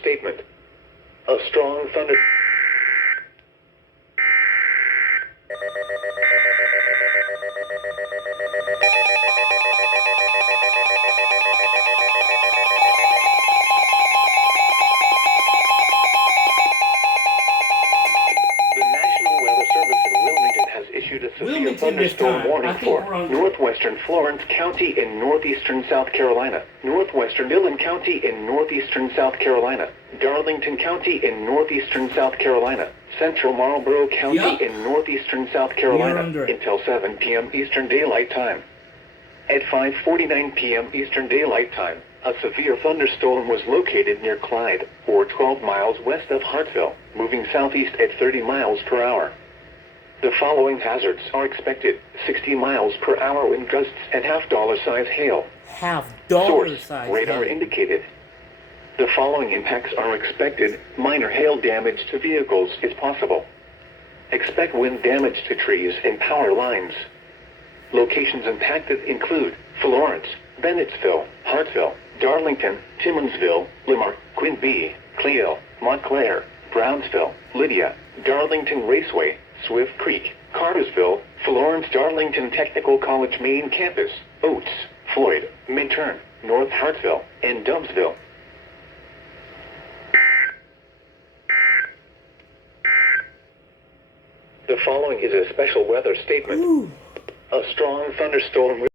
statement. A strong thunder... The National Weather Service in Wilmington has issued a severe Wilmington this thunderstorm time. warning I think for we're on- northwestern Florence County in northeastern South Carolina, northwestern Dillon County in northeastern South Carolina, Darlington County in northeastern South Carolina, central Marlborough County Yep. in northeastern South You're Carolina under it. until 7 p.m. Eastern Daylight Time. At 5:49 p.m. Eastern Daylight Time, a severe thunderstorm was located near Clyde, or 12 miles west of Hartsville, moving southeast at 30 miles per hour. The following hazards are expected: 60 miles per hour wind gusts and half-dollar-size hail. $half Source: size radar hail. indicated. The following impacts are expected: minor hail damage to vehicles is possible. Expect wind damage to trees and power lines. Locations impacted include Florence, Bennettsville, Hartsville, Darlington, Timmonsville, Limerick, Quinby, Cleo, Montclair, Brownsville, Lydia, Darlington Raceway, Swift Creek, Cartersville, Florence Darlington Technical College Main Campus, Oates, Floyd, Minturn, North Hartsville, and Dubbsville. The following is a special weather statement. Ooh. A strong thunderstorm